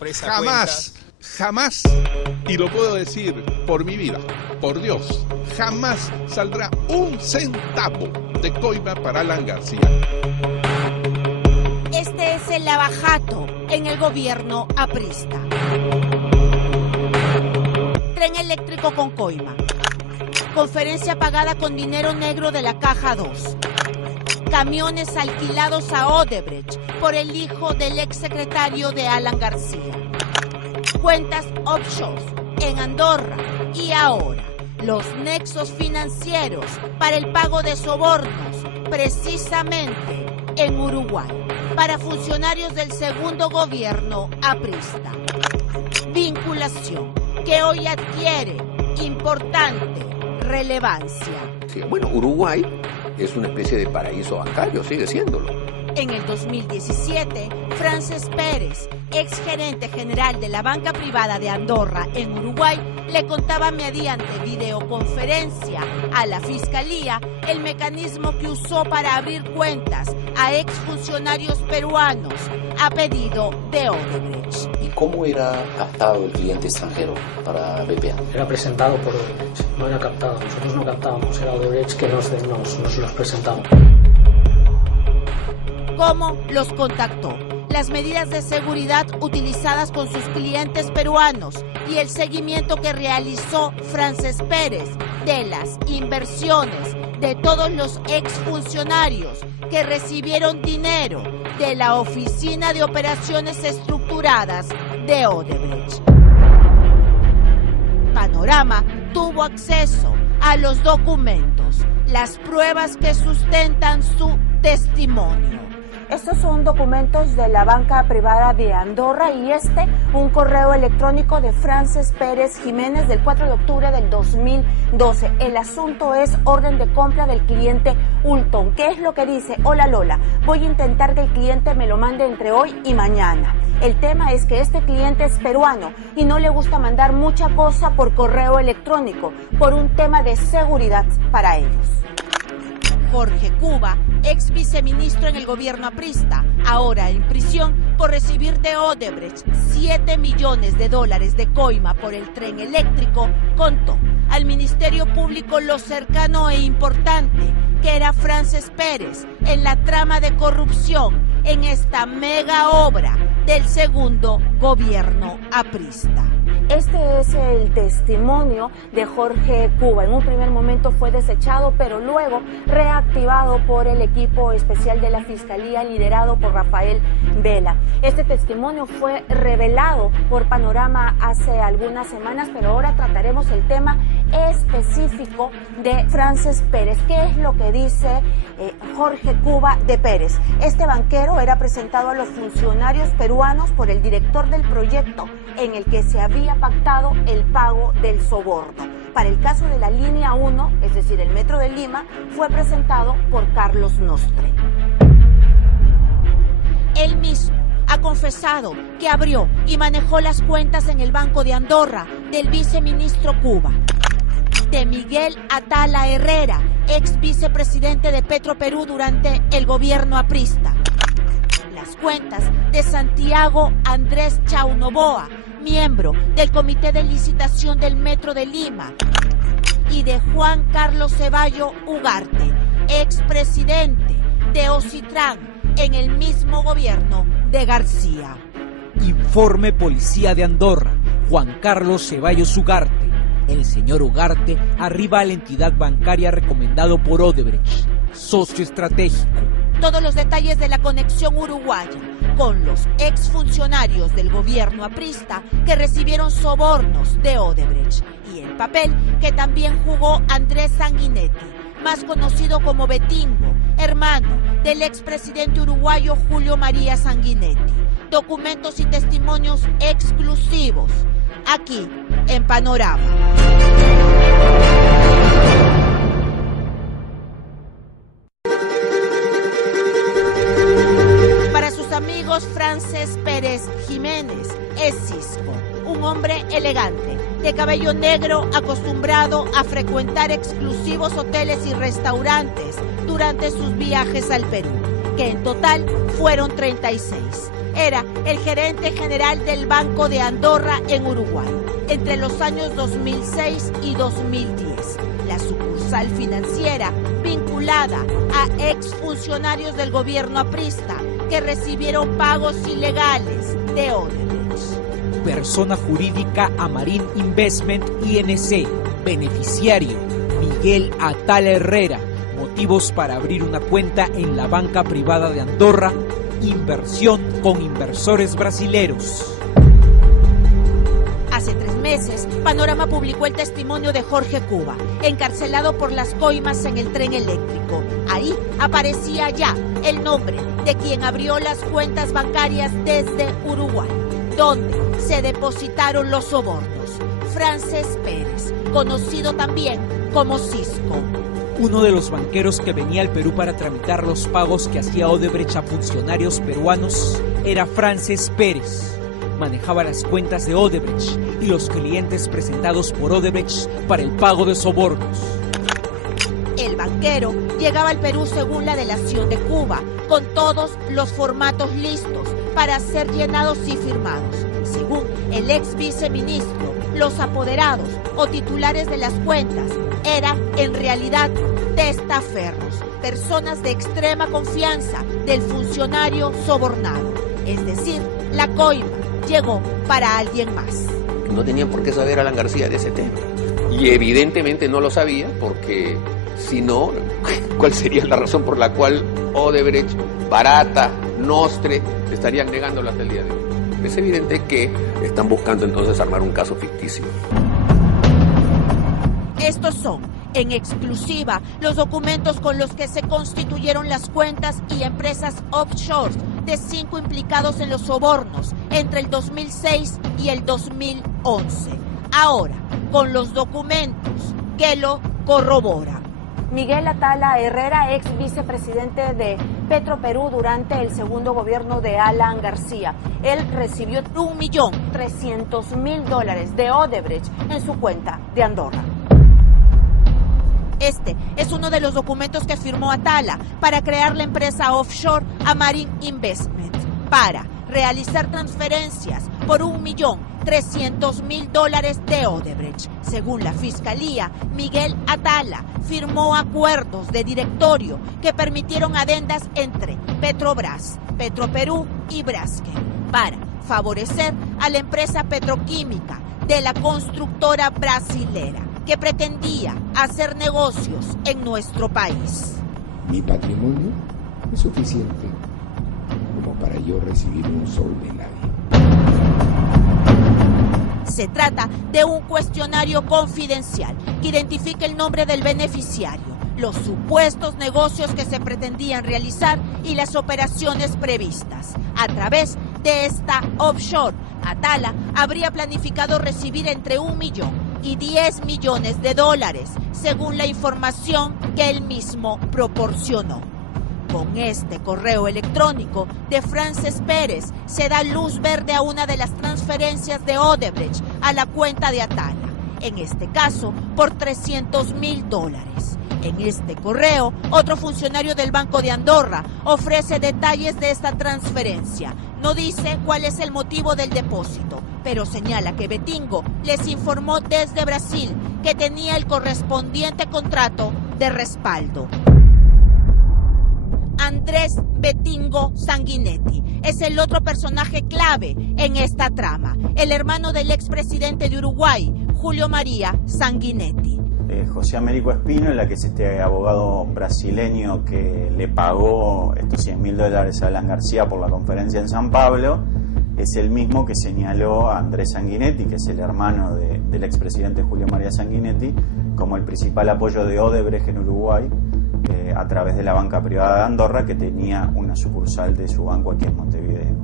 empresa jamás, jamás, y lo puedo decir por mi vida, por Dios, jamás saldrá un centavo de coima para Alan García. Este es el lavajato en el gobierno aprista. Tren eléctrico con coima. Conferencia pagada con dinero negro de la Caja 2. Camiones alquilados a Odebrecht por el hijo del exsecretario de Alan García. Cuentas offshore en Andorra y ahora los nexos financieros para el pago de sobornos precisamente en Uruguay para funcionarios del segundo gobierno aprista. Vinculación que hoy adquiere importante relevancia. Sí, bueno, Uruguay es una especie de paraíso bancario, sigue siéndolo. En el 2017, Frances Pérez, exgerente general de la banca privada de Andorra en Uruguay, le contaba mediante videoconferencia a la Fiscalía el mecanismo que usó para abrir cuentas a exfuncionarios peruanos a pedido de Odebrecht. ¿Y cómo era captado el cliente extranjero para BPA? Era presentado por Odebrecht, no era captado. Nosotros no captábamos, era Odebrecht que nos los presentaba. ¿Cómo los contactó? Las medidas de seguridad utilizadas con sus clientes peruanos y el seguimiento que realizó Frances Pérez de las inversiones de todos los exfuncionarios que recibieron dinero de la Oficina de Operaciones Estructuradas de Odebrecht. Panorama tuvo acceso a los documentos, las pruebas que sustentan su testimonio. Estos son documentos de la banca privada de Andorra y un correo electrónico de Frances Pérez Jiménez del 4 de octubre del 2012. El asunto es orden de compra del cliente Ulton. ¿Qué es lo que dice? Hola Lola, voy a intentar que el cliente me lo mande entre hoy y mañana. El tema es que este cliente es peruano y no le gusta mandar mucha cosa por correo electrónico por un tema de seguridad para ellos. Jorge Cuba, ex viceministro en el gobierno aprista, ahora en prisión por recibir de Odebrecht $7 millones de coima por el tren eléctrico, contó al Ministerio Público lo cercano e importante que era Frances Pérez en la trama de corrupción en esta mega obra del segundo gobierno aprista. Este es el testimonio de Jorge Cuba. En un primer momento fue desechado, pero luego reactivado por el equipo especial de la Fiscalía liderado por Rafael Vela. Este testimonio fue revelado por Panorama hace algunas semanas, pero ahora trataremos el tema específico de Frances Pérez. ¿Qué es lo que dice Jorge Cuba de Pérez? Este banquero era presentado a los funcionarios peruanos por el director del proyecto en el que se había pactado el pago del soborno. Para el caso de la línea 1, es decir, el Metro de Lima, fue presentado por Carlos Nostre. Él mismo ha confesado que abrió y manejó las cuentas en el Banco de Andorra del viceministro Cuba, de Miguel Atala Herrera, ex vicepresidente de Petroperú durante el gobierno aprista, las cuentas de Santiago Andrés Chaunoboa, miembro del Comité de Licitación del Metro de Lima, y de Juan Carlos Ceballo Ugarte, expresidente de Ocitran en el mismo gobierno de García. Informe Policía de Andorra, Juan Carlos Ceballos Ugarte. El señor Ugarte arriba a la entidad bancaria recomendado por Odebrecht, socio estratégico. Todos los detalles de la conexión uruguaya con los exfuncionarios del gobierno aprista que recibieron sobornos de Odebrecht y el papel que también jugó Andrés Sanguinetti, más conocido como Betingo, hermano del expresidente uruguayo Julio María Sanguinetti. Documentos y testimonios exclusivos aquí en Panorama. Para sus amigos, Frances Pérez Jiménez es Cisco, un hombre elegante, de cabello negro, acostumbrado a frecuentar exclusivos hoteles y restaurantes durante sus viajes al Perú, que en total fueron 36. era el gerente general del Banco de Andorra en Uruguay entre los años 2006 y 2010. La sucursal financiera vinculada a exfuncionarios del gobierno aprista que recibieron pagos ilegales de Odebrecht. Persona jurídica Amarin Investment INC. Beneficiario Miguel Atala Herrera. Motivos para abrir una cuenta en la banca privada de Andorra. Inversión con inversores brasileros. Hace 3 meses, Panorama publicó el testimonio de Jorge Cuba, encarcelado por las coimas en el tren eléctrico. Ahí aparecía ya el nombre de quien abrió las cuentas bancarias desde Uruguay, donde se depositaron los sobornos. Frances Pérez, conocido también como Cisco. Uno de los banqueros que venía al Perú para tramitar los pagos que hacía Odebrecht a funcionarios peruanos era Frances Pérez. Manejaba las cuentas de Odebrecht y los clientes presentados por Odebrecht para el pago de sobornos. El banquero llegaba al Perú según la delación de Cuba, con todos los formatos listos para ser llenados y firmados. Según el ex viceministro, los apoderados o titulares de las cuentas eran en realidad testaferros, personas de extrema confianza del funcionario sobornado. Es decir, la coima llegó para alguien más. No tenían por qué saber Alan García de ese tema. Y evidentemente no lo sabía porque si no, ¿cuál sería la razón por la cual Odebrecht, Barata, Nostre estarían negándolo hasta el día de hoy? Es evidente que están buscando entonces armar un caso ficticio. Estos son, en exclusiva, los documentos con los que se constituyeron las cuentas y empresas offshore de 5 implicados en los sobornos entre el 2006 y el 2011. Ahora, con los documentos que lo corroboran. Miguel Atala Herrera, ex vicepresidente de Petroperú durante el segundo gobierno de Alan García. Él recibió $1.300.000 de Odebrecht en su cuenta de Andorra. Este es uno de los documentos que firmó Atala para crear la empresa offshore Amarin Investment para realizar transferencias por $1.300.000 de Odebrecht. Según la Fiscalía, Miguel Atala firmó acuerdos de directorio que permitieron adendas entre Petrobras, Petroperú y Braskem para favorecer a la empresa petroquímica de la constructora brasilera que pretendía hacer negocios en nuestro país. Mi patrimonio es suficiente como para yo recibir un sol de nadie. Se trata de un cuestionario confidencial que identifica el nombre del beneficiario, los supuestos negocios que se pretendían realizar y las operaciones previstas. A través de esta offshore, Atala habría planificado recibir entre $1 millón y $10 millones, según la información que él mismo proporcionó. Con este correo electrónico de Frances Pérez se da luz verde a una de las transferencias de Odebrecht a la cuenta de Atala, en este caso por $300.000. En este correo, otro funcionario del Banco de Andorra ofrece detalles de esta transferencia. No dice cuál es el motivo del depósito, pero señala que Betingo les informó desde Brasil que tenía el correspondiente contrato de respaldo. Andrés Betingo Sanguinetti es el otro personaje clave en esta trama, el hermano del expresidente de Uruguay, Julio María Sanguinetti. José Américo Espino, que es este abogado brasileño que le pagó estos $100.000 a Alan García por la conferencia en San Pablo, es el mismo que señaló a Andrés Sanguinetti, que es el hermano del expresidente Julio María Sanguinetti, como el principal apoyo de Odebrecht en Uruguay, a través de la banca privada de Andorra, que tenía una sucursal de su banco aquí en Montevideo.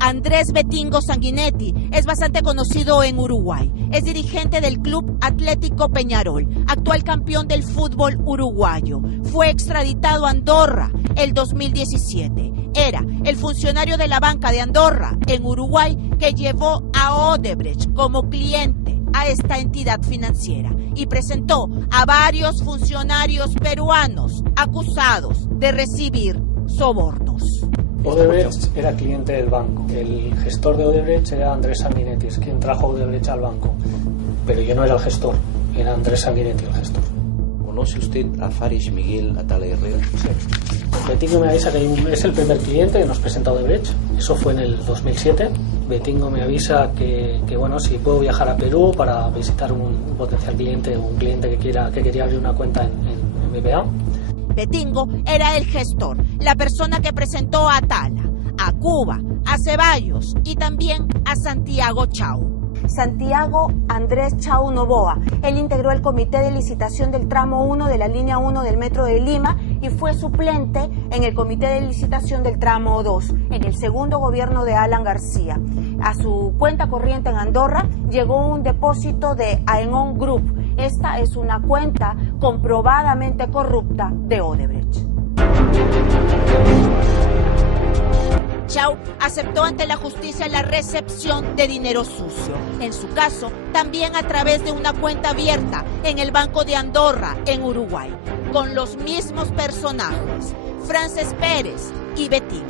Andrés Betingo Sanguinetti es bastante conocido en Uruguay. Es dirigente del Club Atlético Peñarol, actual campeón del fútbol uruguayo. Fue extraditado a Andorra el 2017. Era el funcionario de la banca de Andorra en Uruguay que llevó a Odebrecht como cliente a esta entidad financiera y presentó a varios funcionarios peruanos acusados de recibir sobornos. Odebrecht era cliente del banco. El gestor de Odebrecht era Andrés Sanguinetti, es quien trajo Odebrecht al banco. Pero yo no era el gestor, era Andrés Sanguinetti el gestor. ¿Conoce usted a Fares Miguel Atala Herrera? Sí. Betingo me avisa que es el primer cliente que nos presenta Odebrecht. Eso fue en el 2007. Betingo me avisa que bueno, si puedo viajar a Perú para visitar un potencial cliente, un cliente que quería abrir una cuenta en BBVA. Betingo era el gestor, la persona que presentó a Atala, a Cuba, a Ceballos y también a Santiago Chau. Santiago Andrés Chau Novoa. Él integró el comité de licitación del tramo 1 de la línea 1 del metro de Lima y fue suplente en el comité de licitación del tramo 2 en el segundo gobierno de Alan García. A su cuenta corriente en Andorra llegó un depósito de Aegon Group. Esta es una cuenta comprobadamente corrupta de Odebrecht. Chau aceptó ante la justicia la recepción de dinero sucio, en su caso también a través de una cuenta abierta en el Banco de Andorra, en Uruguay, con los mismos personajes, Frances Pérez y Betingo.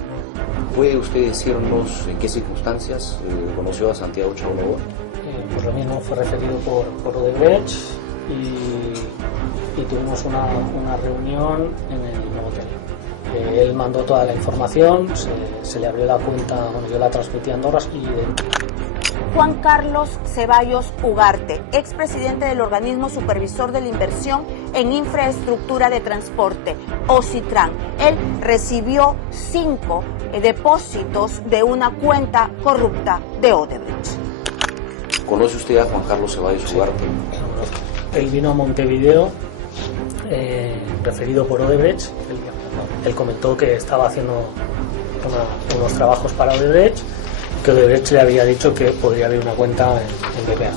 ¿Puede usted decirnos en qué circunstancias conoció a Santiago Chau Novoa? Pues lo mismo, fue referido por Odebrecht y tuvimos una reunión en el Novotel. Él mandó toda la información, se le abrió la cuenta, bueno, yo la transmití a Andorra y... Juan Carlos Ceballos Ugarte, expresidente del organismo supervisor de la inversión en infraestructura de transporte, OCITRAN. Él recibió 5 depósitos de una cuenta corrupta de Odebrecht. ¿Conoce usted a Juan Carlos Ceballos Ugarte? Él vino a Montevideo, referido por Odebrecht. Él comentó que estaba haciendo unos trabajos para Odebrecht, que Odebrecht le había dicho que podría abrir una cuenta en BBVA.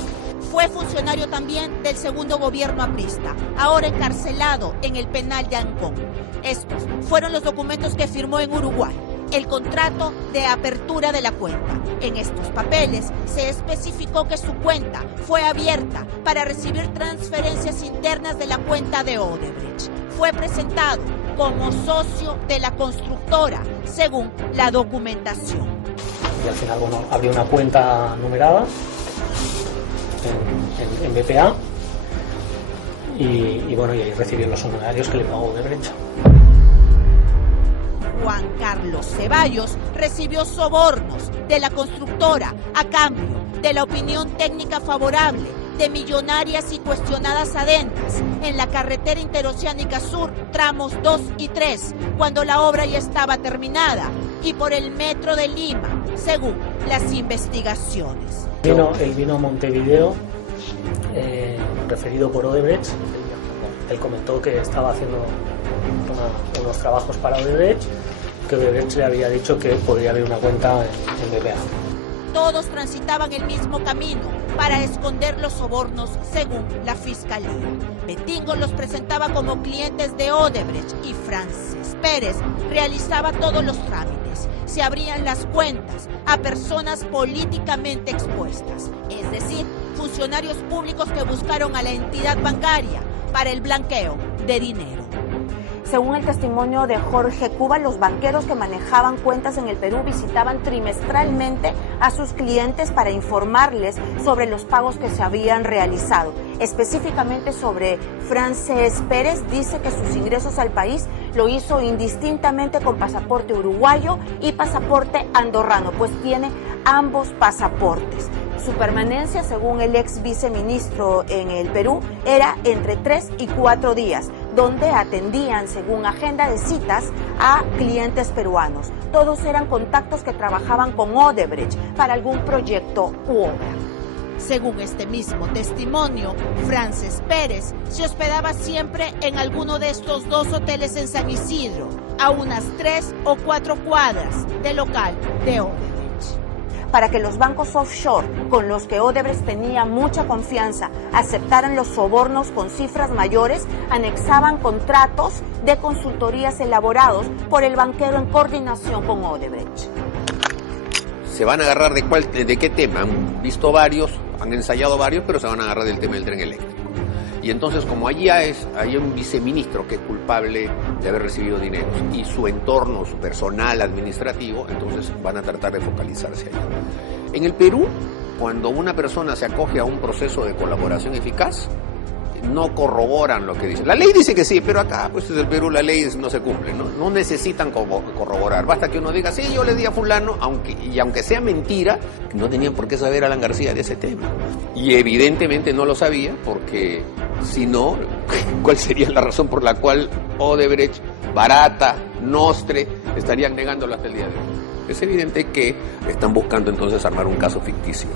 Fue funcionario también del segundo gobierno aprista, ahora encarcelado en el penal de Ancón. Estos fueron los documentos que firmó en Uruguay, el contrato de apertura de la cuenta. En estos papeles se especificó que su cuenta fue abierta para recibir transferencias internas de la cuenta de Odebrecht. Fue presentado como socio de la constructora, según la documentación. Y al final, bueno, abrió una cuenta numerada en BPA y bueno, y ahí recibió los honorarios que le pagó Odebrecht. Juan Carlos Ceballos recibió sobornos de la constructora a cambio de la opinión técnica favorable de millonarias y cuestionadas adendas en la carretera interoceánica sur, tramos 2 y 3, cuando la obra ya estaba terminada, y por el metro de Lima, según las investigaciones. Él vino a Montevideo, referido por Odebrecht. Él comentó que estaba haciendo unos trabajos para Odebrecht, que Odebrecht le había dicho que podría abrir una cuenta en BBVA. Todos transitaban el mismo camino para esconder los sobornos, según la Fiscalía. Betingo los presentaba como clientes de Odebrecht y Frances Pérez realizaba todos los trámites. Se abrían las cuentas a personas políticamente expuestas, es decir, funcionarios públicos que buscaron a la entidad bancaria para el blanqueo de dinero. Según el testimonio de Jorge Cuba, los banqueros que manejaban cuentas en el Perú visitaban trimestralmente a sus clientes para informarles sobre los pagos que se habían realizado. Específicamente sobre Frances Pérez, dice que sus ingresos al país lo hizo indistintamente con pasaporte uruguayo y pasaporte andorrano, pues tiene ambos pasaportes. Su permanencia, según el ex viceministro en el Perú, era entre 3 y 4 días, donde atendían, según agenda de citas, a clientes peruanos. Todos eran contactos que trabajaban con Odebrecht para algún proyecto u obra. Según este mismo testimonio, Frances Pérez se hospedaba siempre en alguno de estos 2 hoteles en San Isidro, a unas 3 o 4 cuadras del local de Odebrecht. Para que los bancos offshore, con los que Odebrecht tenía mucha confianza, aceptaran los sobornos con cifras mayores, anexaban contratos de consultorías elaborados por el banquero en coordinación con Odebrecht. ¿Se van a agarrar de qué tema? Han visto varios, han ensayado varios, pero se van a agarrar del tema del tren eléctrico. Y entonces, como allí hay un viceministro que es culpable de haber recibido dinero y su entorno, su personal administrativo, entonces van a tratar de focalizarse ahí. En el Perú, cuando una persona se acoge a un proceso de colaboración eficaz, no corroboran lo que dice. La ley dice que sí, pero acá, pues en el Perú la ley no se cumple, ¿no? No necesitan corroborar. Basta que uno diga, sí, yo le di a fulano, aunque sea mentira, no tenían por qué saber Alan García de ese tema. Y evidentemente no lo sabía, porque si no, ¿cuál sería la razón por la cual Odebrecht, Barata, Nostre estarían negándolo hasta el día de hoy? Es evidente que están buscando entonces armar un caso ficticio.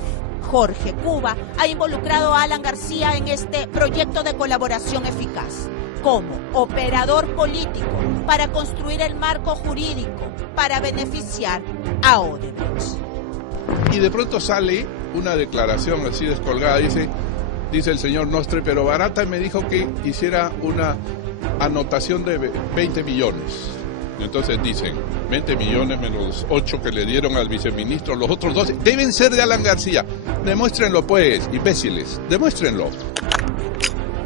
Jorge Cuba ha involucrado a Alan García en este proyecto de colaboración eficaz como operador político para construir el marco jurídico para beneficiar a Odebrecht. Y de pronto sale una declaración así descolgada, dice el señor Nostre, pero Barata me dijo que hiciera una anotación de 20 millones. Entonces dicen, 20 millones menos 8 que le dieron al viceministro, los otros 12 deben ser de Alan García. Demuéstrenlo pues, imbéciles, demuéstrenlo.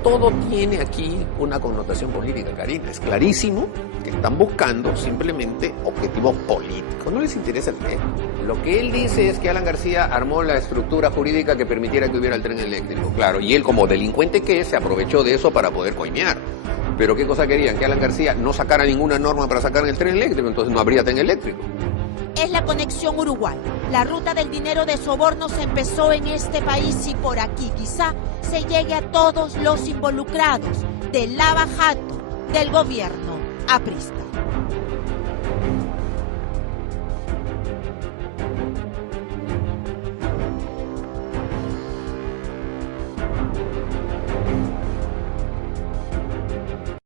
Todo tiene aquí una connotación política, Karina. Es clarísimo que están buscando simplemente objetivos políticos. No les interesa el tema. Lo que él dice es que Alan García armó la estructura jurídica que permitiera que hubiera el tren eléctrico. Claro, y él como delincuente que es, se aprovechó de eso para poder coimear. Pero ¿qué cosa querían? Que Alan García no sacara ninguna norma para sacar el tren eléctrico, entonces no habría tren eléctrico. Es la conexión Uruguay. La ruta del dinero de sobornos empezó en este país y por aquí quizá se llegue a todos los involucrados del lavajato del gobierno aprista.